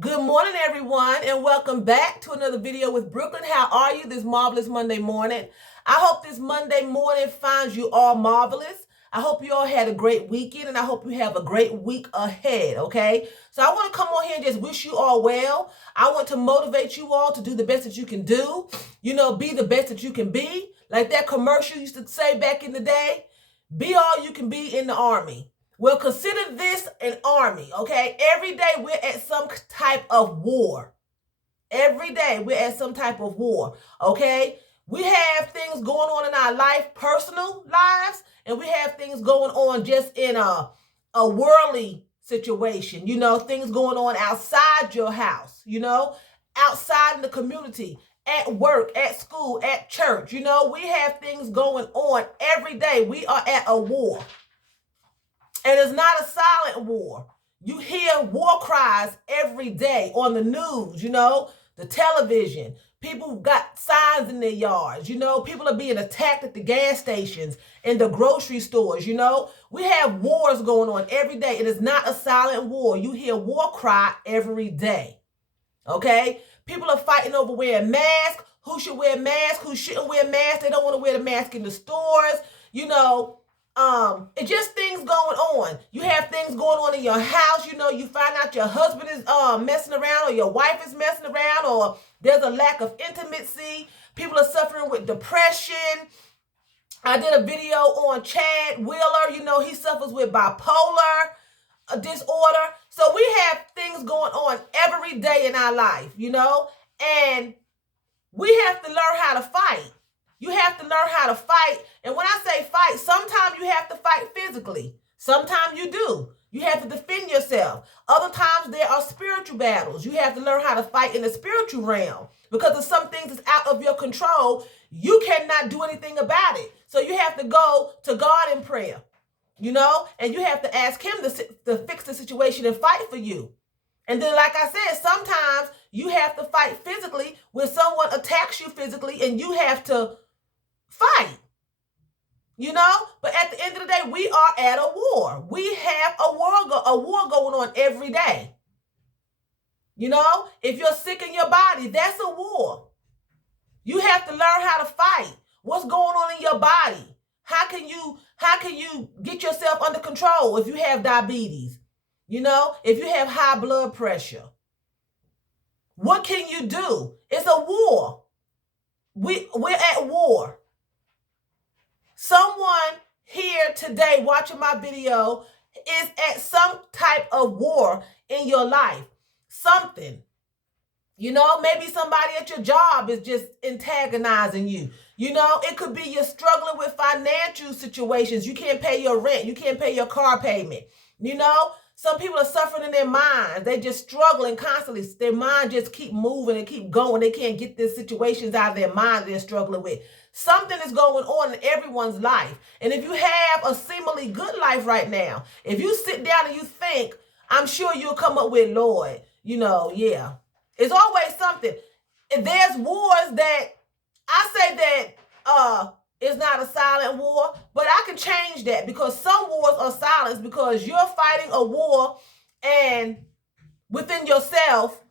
Good morning, everyone, and welcome back to another video with Brooklyn. How are you this marvelous Monday morning? I hope this Monday morning finds you all marvelous. I hope you all had a great weekend, and I hope you have a great week ahead, okay? So I want to come on here and just wish you all well. I want to motivate you all to do the best that you can do. Be the best that you can be. Like that commercial used to say back in the day, be all you can be in the Army. Well, consider this an army, okay? Every day we're at some type of war. Every day we're at some type of war, okay? We have things going on in our life, personal lives, and we have things going on just in a worldly situation, things going on outside your house, outside in the community, at work, at school, at church. We have things going on every day. We are at a war. And it's not a silent war. You hear war cries every day on the news, the television. People got signs in their yards, people are being attacked at the gas stations, in the grocery stores, We have wars going on every day. It is not a silent war. You hear war cry every day, okay? People are fighting over wearing masks. Who should wear masks? Who shouldn't wear masks? They don't want to wear the mask in the stores, it's just things going on. You have things going on in your house. You find out your husband is messing around, or your wife is messing around, or there's a lack of intimacy. People are suffering with depression. I did a video on Chad Wheeler. He suffers with bipolar disorder. So we have things going on every day in our life, and we have to learn how to fight. You have to learn how to fight. And when I say fight, sometimes you have to fight physically. Sometimes you do. You have to defend yourself. Other times there are spiritual battles. You have to learn how to fight in the spiritual realm. Because of some things that's out of your control, you cannot do anything about it. So you have to go to God in prayer, and you have to ask him to fix the situation and fight for you. And then, like I said, sometimes you have to fight physically when someone attacks you physically, and you have to fight, but at the end of the day, we are at a war. We have a war going on every day. If you're sick in your body, that's a war. You have to learn how to fight. What's going on in your body? How can you get yourself under control if you have diabetes? If you have high blood pressure? What can you do? It's a war. We're at war. Someone here today watching my video is at some type of war in your life. Something. Maybe somebody at your job is just antagonizing you. It could be you're struggling with financial situations. You can't pay your rent. You can't pay your car payment. Some people are suffering in their minds. They're just struggling constantly. Their mind just keep moving and keep going. They can't get these situations out of their mind they're struggling with. Something is going on in everyone's life. And if you have a seemingly good life right now, if you sit down and you think, I'm sure you'll come up with, Lord, yeah. It's always something. If there's wars that, I say that it's not a silent war, but I can change that, because some wars are silent because you're fighting a war and within yourself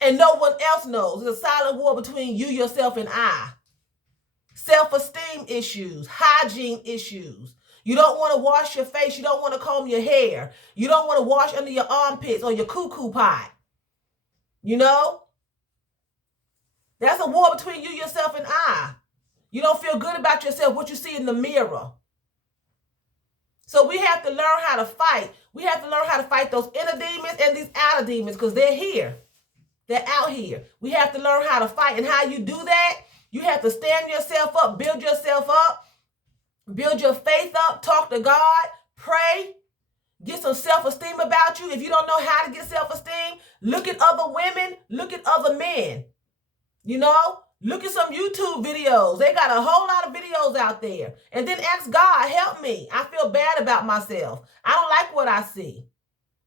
and no one else knows. It's a silent war between you, yourself, and I. Self-esteem issues, hygiene issues. You don't want to wash your face. You don't want to comb your hair. You don't want to wash under your armpits or your cuckoo pot. That's a war between you, yourself, and I. You don't feel good about yourself, what you see in the mirror. So we have to learn how to fight. We have to learn how to fight those inner demons and these outer demons, because they're here. They're out here. We have to learn how to fight. And how you do that, you have to stand yourself up, build yourself up, build your faith up, talk to God, pray, get some self-esteem about you. If you don't know how to get self-esteem, look at other women, look at other men. Look at some YouTube videos. They got a whole lot of videos out there. And then ask God, help me. I feel bad about myself. I don't like what I see.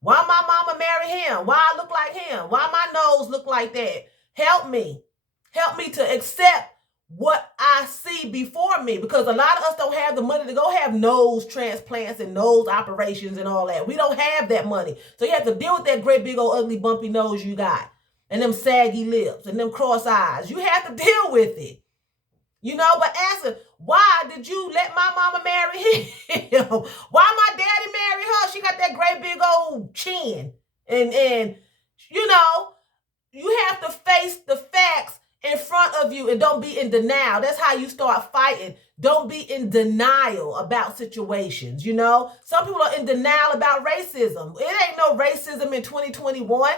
Why my mama marry him? Why I look like him? Why my nose look like that? Help me. Help me to accept what I see before me, because a lot of us don't have the money to go have nose transplants and nose operations and all that. We don't have that money. So you have to deal with that great big old ugly bumpy nose you got, and them saggy lips and them cross eyes. You have to deal with it. You know, but answer, why did you let my mama marry him? Why my daddy marry her? She got that great big old chin. And you know, you have to face the facts in front of you and don't be in denial. That's how you start fighting. Don't be in denial about situations, you know? Some people are in denial about racism. It ain't no racism in 2021.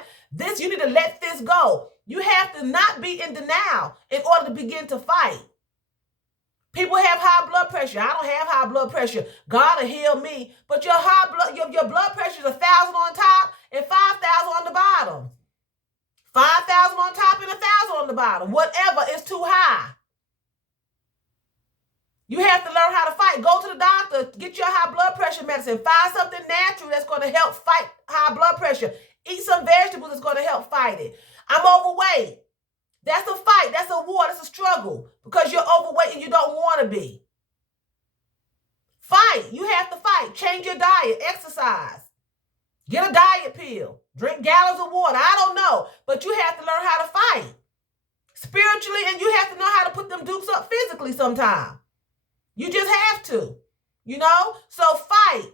You need to let this go. You have to not be in denial in order to begin to fight. People have high blood pressure. I don't have high blood pressure. God will heal me. But your blood pressure is 1,000 on top and 5,000 on the bottom. 5,000 on top and 1,000 on the bottom. Whatever is too high. You have to learn how to fight. Go to the doctor. Get your high blood pressure medicine. Find something natural that's going to help fight high blood pressure. Eat some vegetables that's going to help fight it. I'm overweight. That's a fight. That's a war. That's a struggle because you're overweight and you don't want to be. Fight. You have to fight. Change your diet. Exercise. Get a diet pill. Drink gallons of water. I don't know. But you have to learn how to fight spiritually, and you have to know how to put them dukes up physically sometime. You just have to, you know? So fight.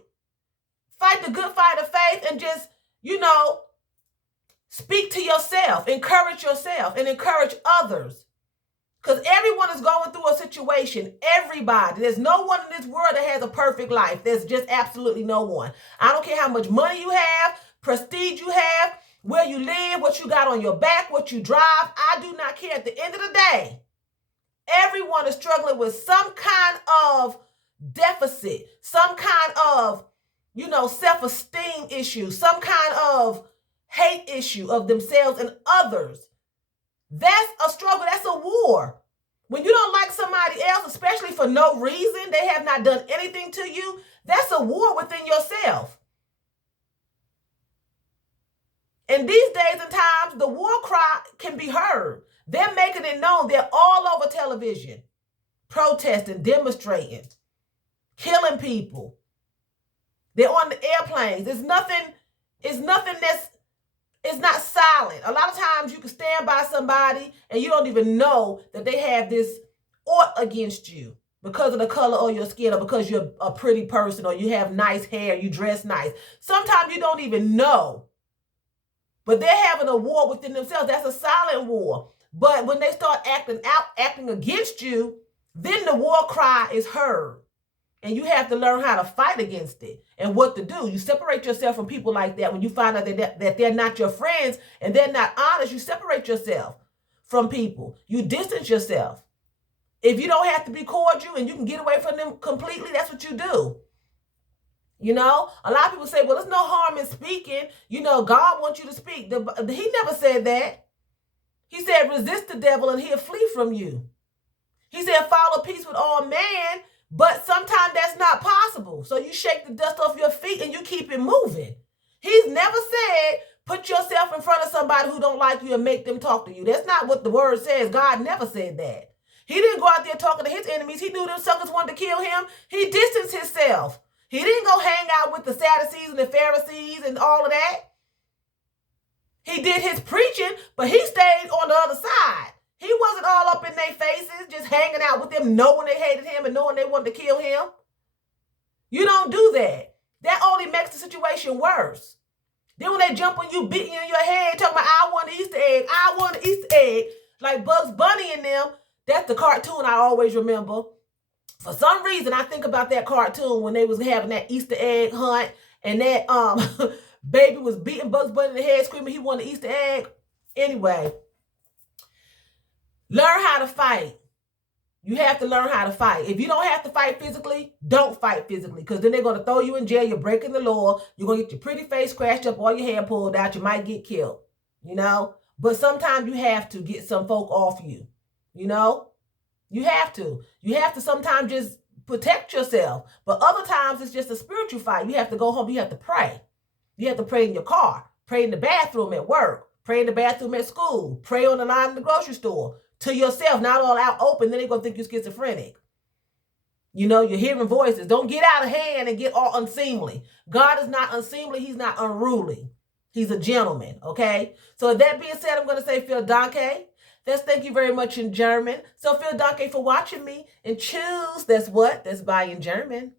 Fight the good fight of faith and just, you know, speak to yourself, encourage yourself, and encourage others. Because everyone is going through a situation. Everybody. There's no one in this world that has a perfect life. There's just absolutely no one. I don't care how much money you have, prestige you have, where you live, what you got on your back, what you drive. I do not care. At the end of the day, everyone is struggling with some kind of deficit, some kind of, you know, self-esteem issue, some kind of hate issue of themselves and others. That's a struggle. That's a war. When you don't like somebody else, especially for no reason, they have not done anything to you, that's a war within yourself. In these days and times, the war cry can be heard. They're making it known. They're all over television, protesting, demonstrating, killing people. They're on the airplanes. It's not silent. A lot of times you can stand by somebody and you don't even know that they have this ought against you because of the color of your skin or because you're a pretty person or you have nice hair, you dress nice. Sometimes you don't even know. But they're having a war within themselves. That's a silent war. But when they start acting against you, then the war cry is heard. And you have to learn how to fight against it and what to do. You separate yourself from people like that. When you find out that they're not your friends and they're not honest, you separate yourself from people. You distance yourself. If you don't have to be cordial and you can get away from them completely, that's what you do. You know, a lot of people say, well, there's no harm in speaking. You know, God wants you to speak. He never said that. He said, resist the devil and he'll flee from you. He said, follow peace with all men. But sometimes that's not possible. So you shake the dust off your feet and you keep it moving. He's never said, put yourself in front of somebody who don't like you and make them talk to you. That's not what the word says. God never said that. He didn't go out there talking to his enemies. He knew them suckers wanted to kill him. He distanced himself. He didn't go hang out with the Sadducees and the Pharisees and all of that. He did his preaching, but he stayed on the other side. He wasn't all up in their faces, just hanging out with them, knowing they hated him and knowing they wanted to kill him. You don't do that. That only makes the situation worse. Then when they jump on you, beating you in your head, talking about, I want an Easter egg, I want an Easter egg, like Bugs Bunny and them, that's the cartoon I always remember. For some reason, I think about that cartoon when they was having that Easter egg hunt and that baby was beating Bugs Bunny in the head, screaming he wanted an Easter egg. Anyway, learn how to fight. You have to learn how to fight. If you don't have to fight physically, don't fight physically, because then they're going to throw you in jail. You're breaking the law. You're going to get your pretty face scratched up, all your hair pulled out. You might get killed, you know. But sometimes you have to get some folk off you, you know. You have to. You have to sometimes just protect yourself. But other times it's just a spiritual fight. You have to go home. You have to pray. You have to pray in your car. Pray in the bathroom at work. Pray in the bathroom at school. Pray on the line in the grocery store. to yourself, not all out open. Then they're going to think you're schizophrenic. You know, you're hearing voices. Don't get out of hand and get all unseemly. God is not unseemly. He's not unruly. He's a gentleman, okay? So with that being said, I'm going to say vielen Dank. That's thank you very much in German. So vielen Dank for watching me. And choose, that's what? That's bye in German.